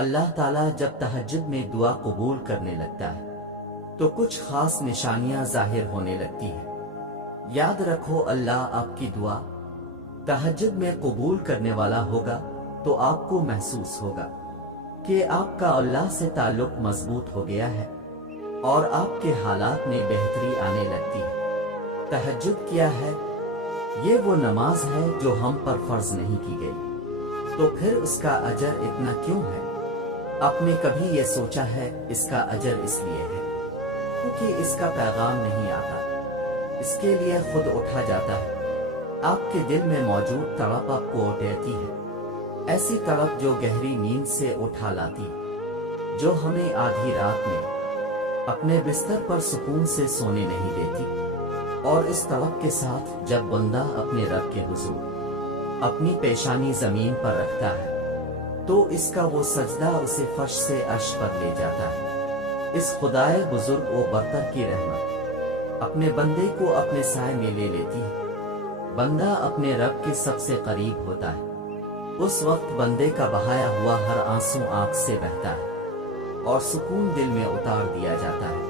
اللہ ताला जब तहज्जुद में दुआ कबूल करने लगता है तो कुछ खास निशानियां जाहिर होने लगती है। याद रखो, अल्लाह आपकी दुआ तहज्जुद में कबूल करने वाला होगा तो आपको महसूस होगा कि आपका अल्लाह से ताल्लुक मजबूत हो गया है और आपके हालात में बेहतरी आने लगती है। तहज्जुद क्या है? ये वो नमाज है जो हम पर फर्ज नहीं की गई, तो फिर उसका अजर इतना क्यों है? आपने कभी ये सोचा है? इसका अजर इसलिए है क्योंकि इसका पैगाम नहीं आता, इसके लिए खुद उठा जाता है। आपके दिल में मौजूद तड़प आपको उठाती है, ऐसी तड़प जो गहरी नींद से उठा लाती, जो हमें आधी रात में अपने बिस्तर पर सुकून से सोने नहीं देती। और इस तड़प के साथ जब बंदा अपने रब के हुजूर अपनी पेशानी जमीन पर रखता है तो इसका वो सजदा उसे फर्श से अर्श पर ले जाता है। इस खुदाए बुजुर्ग व बरतर की रहमत अपने बंदे को अपने साए में ले लेती है। बंदा अपने रब के सबसे करीब होता है। उस वक्त बंदे का बहाया हुआ हर आंसू आंख से बहता है और सुकून दिल में उतार दिया जाता है।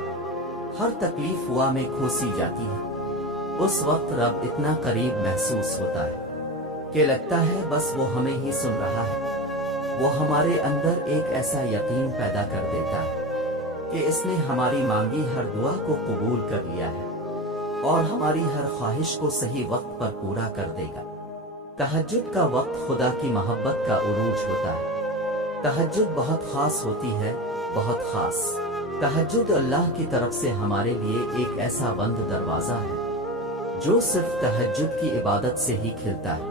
हर तकलीफ हुआ में खोसी जाती है। उस वक्त रब इतना करीब महसूस होता है कि लगता है बस वो हमें ही सुन रहा है। वो हमारे अंदर एक ऐसा यकीन पैदा कर देता है कि इसने हमारी मांगी हर दुआ को कबूल कर लिया है और हमारी हर ख्वाहिश को सही वक्त पर पूरा कर देगा। तहज्जुद का वक्त खुदा की मोहब्बत का उरूज होता है। तहज्जुद बहुत खास होती है, बहुत खास। तहज्जुद अल्लाह की तरफ से हमारे लिए एक ऐसा बंद दरवाजा है जो सिर्फ तहज्जुद की इबादत से ही खिलता है।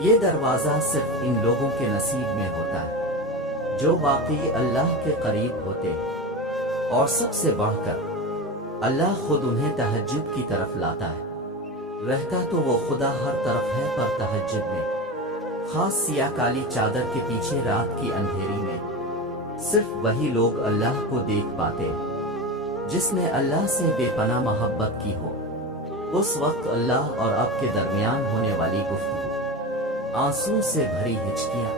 ये दरवाजा सिर्फ इन लोगों के नसीब में होता है जो वाकई अल्लाह के करीब होते हैं और सबसे बढ़कर अल्लाह खुद उन्हें तहज्जुद की तरफ लाता है। रहता तो वो खुदा हर तरफ है, पर तहज्जुद में खास सिया काली चादर के पीछे रात की अंधेरी में सिर्फ वही लोग अल्लाह को देख पाते हैं जिसने अल्लाह से बेपनाह मोहब्बत की हो। उस वक्त अल्लाह और आपके दरमियान होने वाली गुफ्तगू, आंसू से भरी हिचकियां,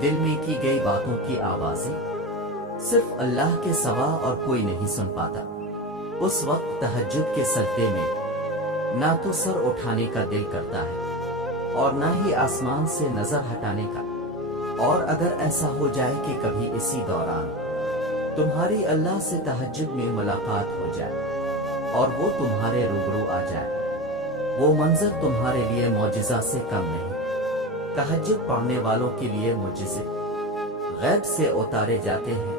दिल में की गई बातों की आवाजें सिर्फ अल्लाह के सिवा और कोई नहीं सुन पाता। उस वक्त तहज्जुद के सजदे में ना तो सर उठाने का दिल करता है और ना ही आसमान से नजर हटाने का। और अगर ऐसा हो जाए कि कभी इसी दौरान तुम्हारी अल्लाह से तहज्जुद में मुलाकात हो जाए और वो तुम्हारे रूबरू आ जाए, वो मंजर तुम्हारे लिए मौजिज़ा से कम नहीं। तहज्जुद पढ़ने वालों के लिए मुजिज़े गैब से उतारे जाते हैं।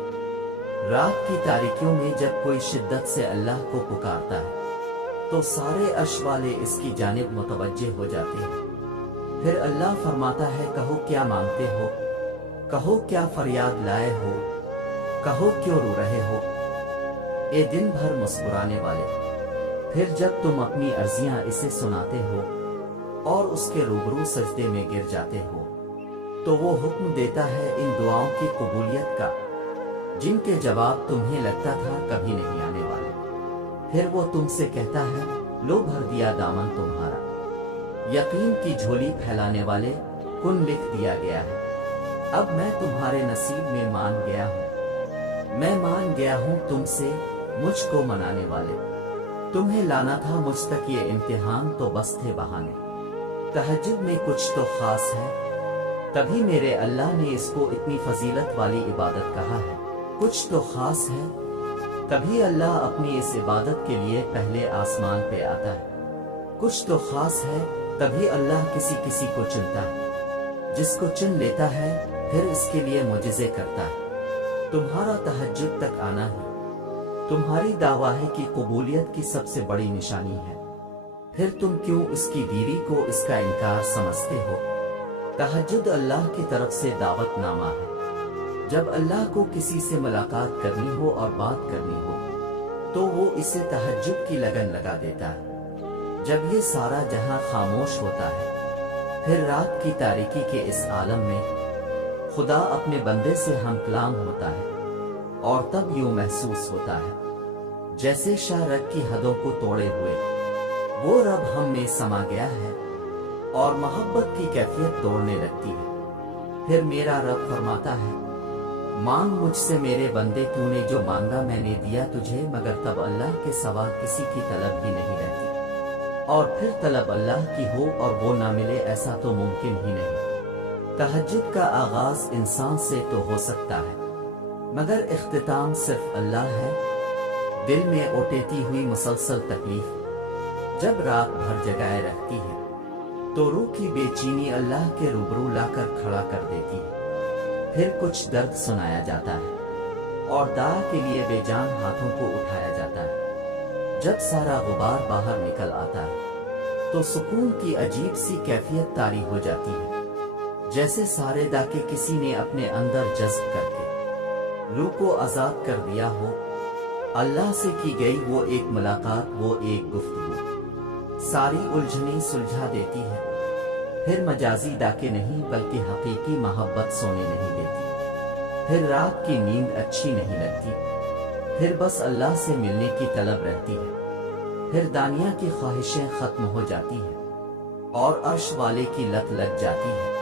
रात की तारीकियों में जब कोई शिद्दत से अल्लाह को पुकारता है तो सारे अर्श वाले इसकी जानिब मुतवज्जे हो जाते हैं। फिर अल्लाह फरमाता है, कहो क्या मांगते हो, कहो क्या फरियाद लाए हो, कहो क्यों रो रहे हो ए दिन भर मुस्कुराने वाले। फिर जब तुम अपनी अर्जियां इसे सुनाते हो और उसके रूबरू सजदे में गिर जाते हो तो वो हुक्म देता है इन दुआओं की कबूलियत का जिनके जवाब तुम्हें लगता था कभी नहीं आने वाले। फिर वो तुमसे कहता है, लो भर दिया दामन तुम्हारा, यकीन की झोली फैलाने वाले, कुन लिख दिया गया है। अब मैं तुम्हारे नसीब में मान गया हूँ, मैं मान गया हूँ तुमसे मुझको मनाने वाले। तुम्हें लाना था मुझ तक ये इम्तिहान तो बस थे बहाने। तहज्जुद में कुछ तो खास है, तभी मेरे अल्लाह ने इसको इतनी फजीलत वाली इबादत कहा है। कुछ तो खास है, तभी अल्लाह अपनी इस इबादत के लिए पहले आसमान पे आता है। कुछ तो खास है, तभी अल्लाह किसी किसी को चुनता है, जिसको चुन लेता है फिर इसके लिए मुजिज़े करता है। तुम्हारा तहज्जुद तक आना ही तुम्हारी दावा है कि कबूलियत की सबसे बड़ी निशानी है। फिर तुम क्यों इसकी देरी को इसका इनकार समझते हो? तहज्जुद अल्लाह की तरफ से दावतनामा है। जब अल्लाह को किसी से मुलाकात करनी हो और बात करनी हो तो वो इसे तहज्जुद की लगन लगा देता है। जब ये सारा जहां खामोश होता है फिर रात की तारीकी के इस आलम में खुदा अपने बंदे से हमकलाम होता है और तब यूं महसूस होता है जैसे शारक की हदों को तोड़े हुए वो रब हम में समा गया है और मोहब्बत की कैफियत तोड़ने लगती है। फिर मेरा रब फरमाता है, مانگ مجھ سے میرے بندے، تو نے جو مانگا میں نے دیا تجھے، مگر تب اللہ کے سوا کسی کی طلب ہی نہیں رہتی، اور پھر طلب اللہ کی ہو اور وہ نہ ملے، ایسا تو ممکن ہی نہیں۔ تہجد کا آغاز انسان سے تو ہو سکتا ہے، مگر اختتام صرف اللہ ہے۔ دل میں اوٹیتی ہوئی مسلسل تکلیف جب رات بھر جگائے رکھتی ہے تو روح کی بے چینی اللہ کے روبرو لا کر کھڑا کر دیتی ہے۔ پھر کچھ درد سنایا جاتا ہے اور دعا کے لیے بے جان ہاتھوں کو اٹھایا جاتا ہے۔ جب سارا غبار باہر نکل آتا ہے تو سکون کی عجیب سی کیفیت طاری ہو جاتی ہے، جیسے سارے ڈاکے کسی نے اپنے اندر جذب کر کے روح کو آزاد کر دیا ہو۔ اللہ سے کی گئی وہ ایک ملاقات، وہ ایک گفتگو ساری الجھنیں سلجھا دیتی ہے۔ پھر مجازی ڈاکے نہیں بلکہ حقیقی محبت سونے نہیں دیتی۔ پھر رات کی نیند اچھی نہیں لگتی، پھر بس اللہ سے ملنے کی طلب رہتی ہے۔ پھر دنیا کی خواہشیں ختم ہو جاتی ہیں اور عرش والے کی لت لگ جاتی ہے۔